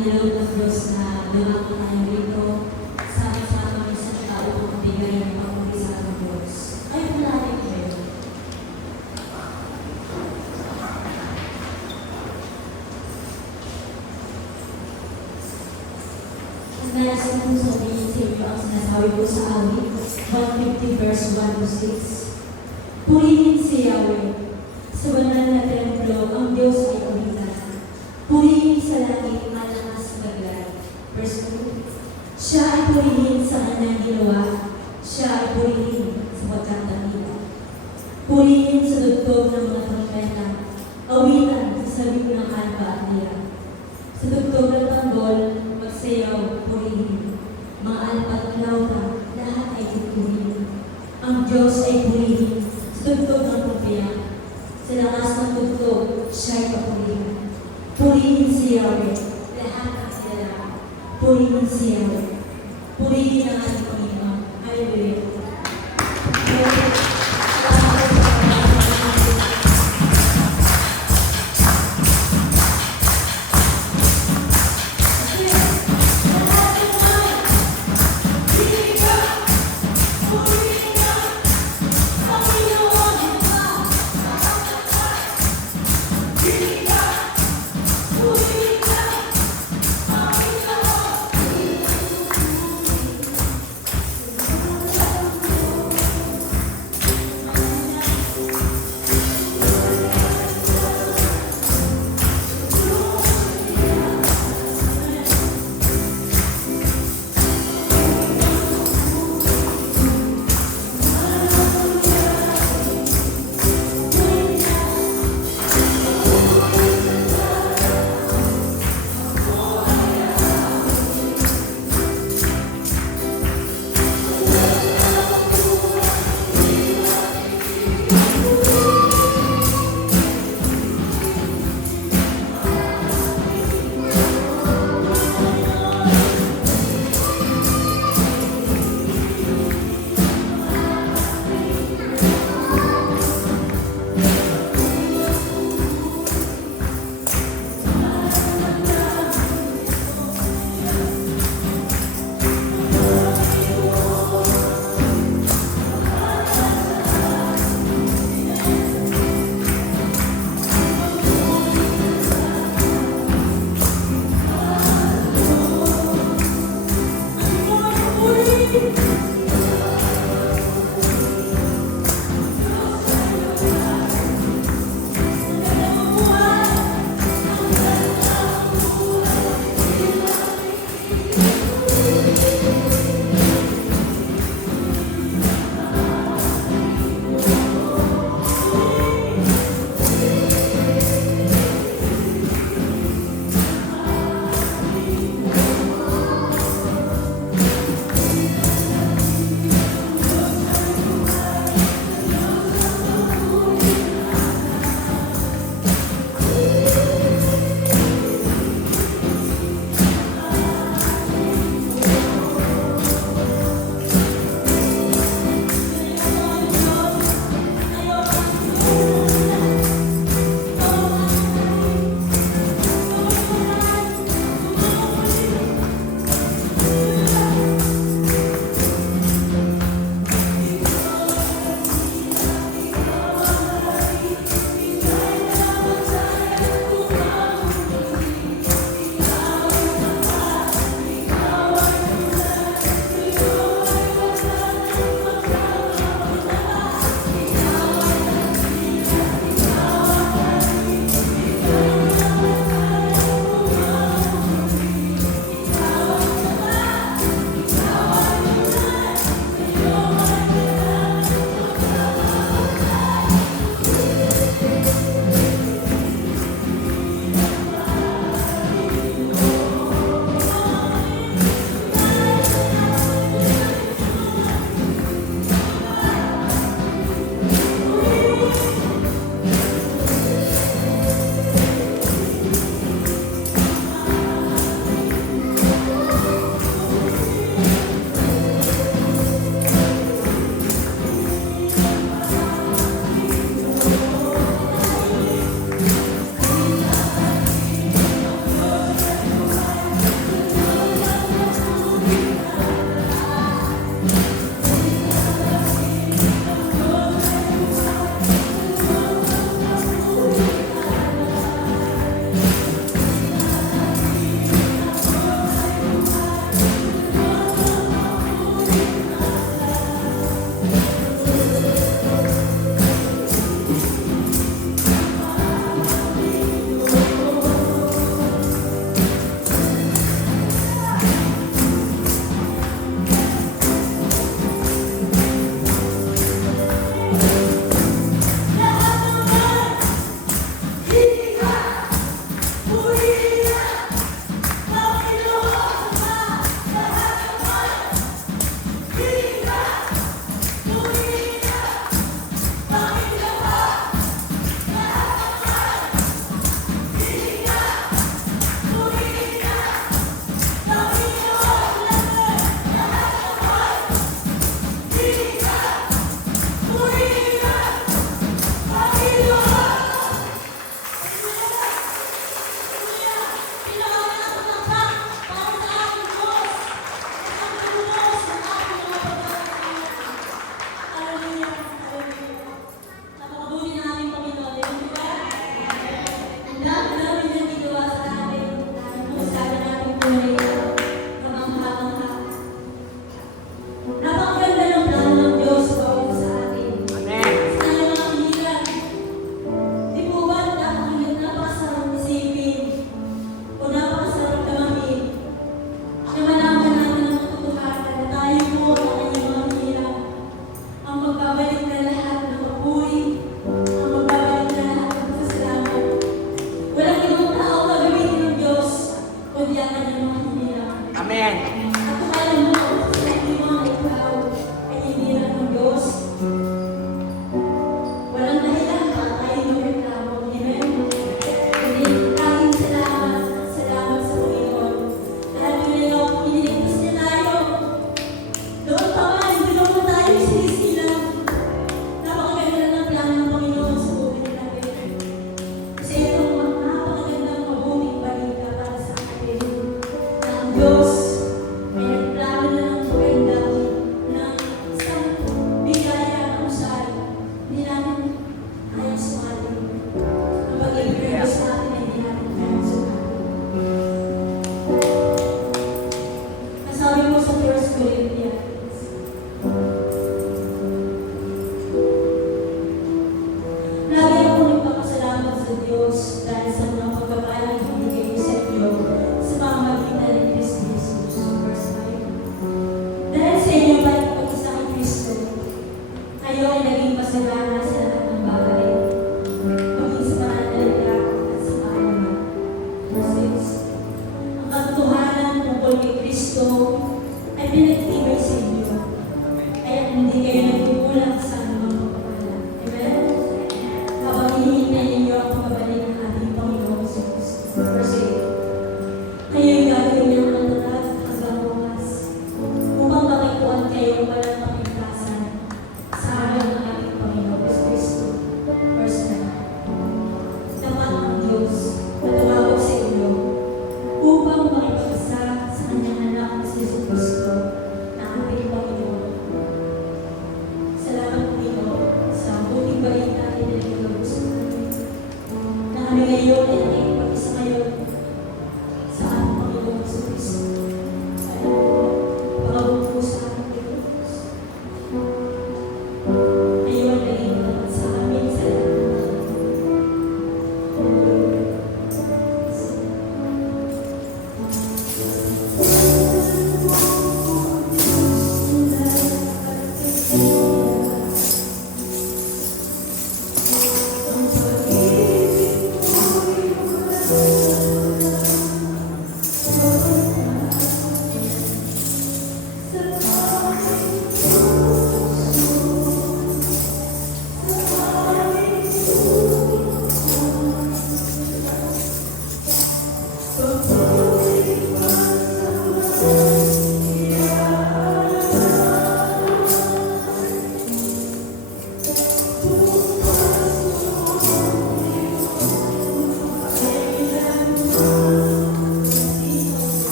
niloob ng Diyos na dumako tayo rito. Sama-sama kami sa tao upang magbigay ng pagpapuri sa ating Diyos. Ay, palagi kayo. At nais ko po sabihin sa inyo ang sinasabi ko sa awit, 150 verse 1 to 6. Purihin si Yahweh. Sa banal na templo, ang Diyos ay umilan. Purihin sa langit ang lakas maglay. Verse 2. Siya ay purihin sa kanyang ginawa. Siya ay purihin sa pagkakadakila. Purihin sa dugtog ng mga trompeta. Awitan sa sabi ng alba at lira. Sa dugtog ng tanggol, magsayaw, purihin. Mga alpa at lauta, lahat ay purihin. Ang Diyos ay purihin sa dugtog ng trompeta. Sa lakas ng tugtog, siya'y papurihin. Purihin si Yahweh, lahat ang kilala. Purihin si Yahweh. Purihin ang ating Panginoon. Hallelujah. tunay na kamangha-mangha. Napakaganda ng plano ng Diyos para sa atin. Amen. Sa kanyang mga hilan. Di po ba napakasarap isipin o napakasarap gawin na malaman natin ang katotohanan na tayo po ang kanyang mga hilan. Ang magbabalik na lahat ng papuri, ang magbabalik na lahat ng pasasalamat. Walang ibang tao gagamitin ng Diyos kundi ang kanyang mga hilan. Amen. At kung alam mo, sa hindi mga ikaw ay hinihiran ng Diyos, walang dahilan para tayo magreklamo. Amen? Hindi tayong salamat, salamat sa Panginoon. Dahil Panginoon, iniligtas niya tayo. Doon pa man, hindi naman tayo sinisilang. Napakaganda ng plano ng Panginoon sa buhay natin. Kasi itong napakagandang mabuting balita para sa atin na ang Diyos ay nagplano na ng maganda ng isang bigaya ng usay. Hindi natin kaya sumatin. Ang pag-ibig ng Diyos sa atin ay hindi natin kaya sumatin. Nasabi mo sa 1 Corinthians, lagi akong nagpapasalamat sa Diyos dahil sa mga pagkapalang ibigay ko sa inyo sa pamamagitan ni Kristo Jesus. Verse 5. Dahil sa inyo ba ang pag-isa kay Kristo, kayo ay naging masagana sa lahat ng bagay, maging sa pananalita at sa kaalaman. Verse 6. Ang katotohanan tungkol kay Kristo ay pinagtibay sa inyo, kaya hindi kayo nagkukulang sa anumang pagpapala. Amen? Habang hinihintay ninyo ang pagbabalik ng ating Panginoon sa Kristo. Verse 8. Kayo'y gagawin niya ang matatag hanggang bukas, upang makikuan kayo walang kapintasan sa araw ng ating Panginoon sa Kristo. Verse 9. Dapat ang Diyos na tumawag sa inyo upang makipag-isa sa kanyang anak na si Jesus Kristo na ating Panginoon. Salamat Panginoon sa buting balita na inilagay sa atin. Na kami ngayon ay nakikipag-isa ngayon sa ating Panginoon sa Kristo. Kaya pangabot po sa ating Diyos. Ngayon ay ipagod sa amin sa lahat ng mga ang pag-ibig mo ay wala.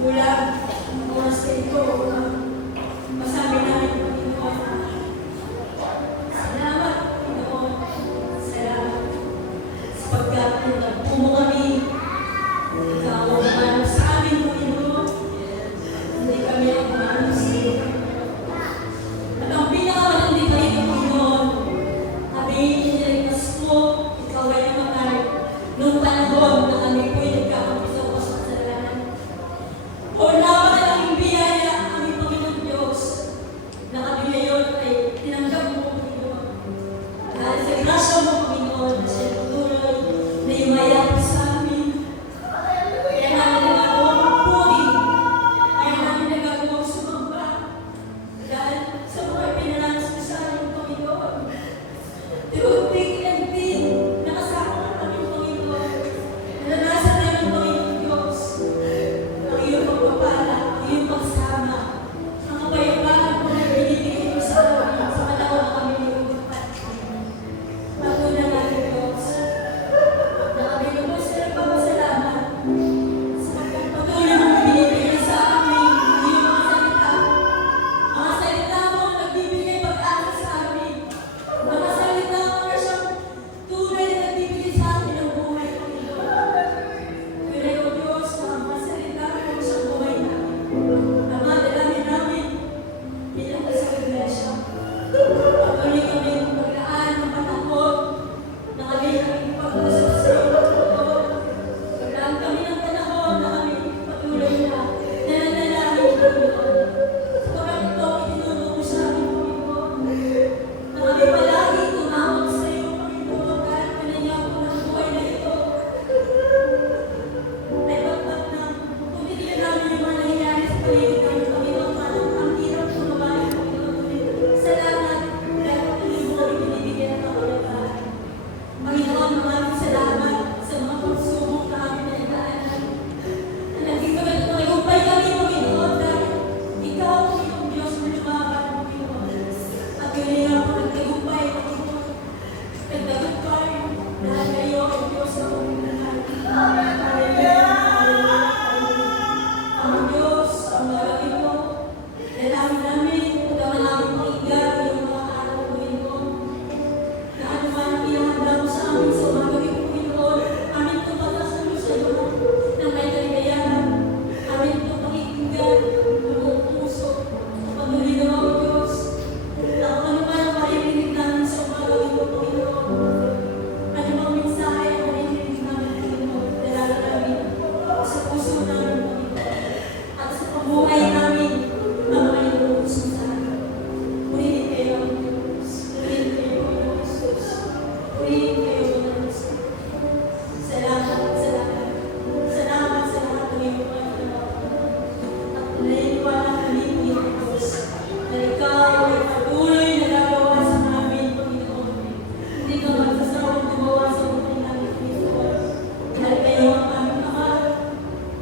kulang ang oras na ito upang masabi namin, Panginoon, salamat, Panginoon, salamat. Sapagkat nagpumo kami, ikaw ang umano sa amin, Panginoon. Hindi kami ang umano sa iyo. At ang pinakamalandi pa ito, Panginoon, kami iniligtas mo, ikaw ay namatay noong panahon na kami po'y nagkakapisaw sa kasalanan. O napakalaking biyaya ang aming Panginoon Diyos na kami ngayon ay tinanggap mo, Panginoon. Dahil sa grasya mo, Panginoon, na siya patuloy na imayap sa amin. Kaya namin nagagawang puri, kaya namin nagagawang sumamba. Dahil sa mga pinalanas mo sa amin, Panginoon, through thick and thin, nakasama ka kami, Panginoon. Naranasan namin, Panginoon Diyos, ang iyong pagpapala, ang iyong pagsama, ang kapayapaan mo na binibigay mo sa amin sa panahon na kami nilulupat. Paguna namin, Diyos, na kami lubos na nagpapasalamat sapagkat patuloy mo binibigay sa amin ang iyong mga salita. Mga salita mo na nagbibigay pag-asa sa amin. Mga salita mo na siyang tunay na nagbibigay sa amin ng buhay, Panginoon. Tunay o Diyos na ang mga salita mo siyang buhay namin. Ama, dalangin namin bilang sa iglesia. Patuloy kami paglaan ng panahon na kami ang pag-usap sa iyo, Panginoon. Paglaan kami ng panahon na kami patuloy na nananalangin, Panginoon. Sapagkat ito ang itinuro mo sa amin, Panginoon. Na kami palagi tumawag sa iyo, Panginoon, kahit manangyako ng buhay na ito. Ay pagpat na kung hindi namin yung mga nangyayari sa paligid namin, Panginoon, parang ang hirap tumabayan, Panginoon. Salamat dahil patuloy mo kami binibigyan ng kapalabahan. Panginoon, maraming salamat sa mga pagsubok na aming pinagdaanan. Na naging nagtagumpay kami, Panginoon, dahil ikaw, Panginoon Diyos, na lumaban, Panginoon. At yun nga po nagtagumpay, Panginoon. Nagtagumpay dahil kayo ang Diyos na pagmamahal. Ang Diyos, ang gagawin mo, dalangin namin, huwag ang aming pakinggan yung mga araw, Panginoon. Na ano man ang pinahanda mo sa amin sa mga gawin, Panginoon, amin itong pagkasunod sa iyo ng may kaligayahan. Amin itong pakikinggan ng buong puso. Patuloy na ako, Diyos, na kung ano man ang maririnig namin sa mga gawin mo, Panginoon. Ano mang mensahe ang maririnig namin, Panginoon, dalala namin sa puso namin, Panginoon. At sa pambuhay namin, ang mga inuubos mo sa amin. Purihin kayo, Diyos. Purihin kayo, Panginoon Jesus. Purihin kayo, Panginoon Jesus. Salamat, salamat. Salamat sa lahat ng iyong mga ginawa. At naniniwala kami, Panginoon Diyos, na ikaw ay patuloy na gagawa sa amin, Panginoon. Hindi ka magsasawang gumawa sa buhay namin, Panginoon. Dahil kayo ang aming mahal,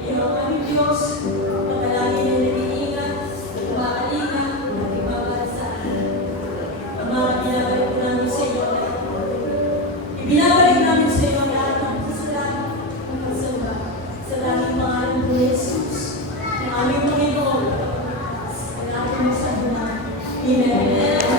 kayo ang aming Diyos, na palagi na nag-iingat, kumakalinga, at ibabalik sa amin. Ama, binabalik ko namin sa iyo ang lahat. Ibinabalik namin sa iyo ang lahat ng kasalanan ng pagsamba sa daming pangalan ni Jesus, ng aming Panginoon, ang ating masabunan. Amen.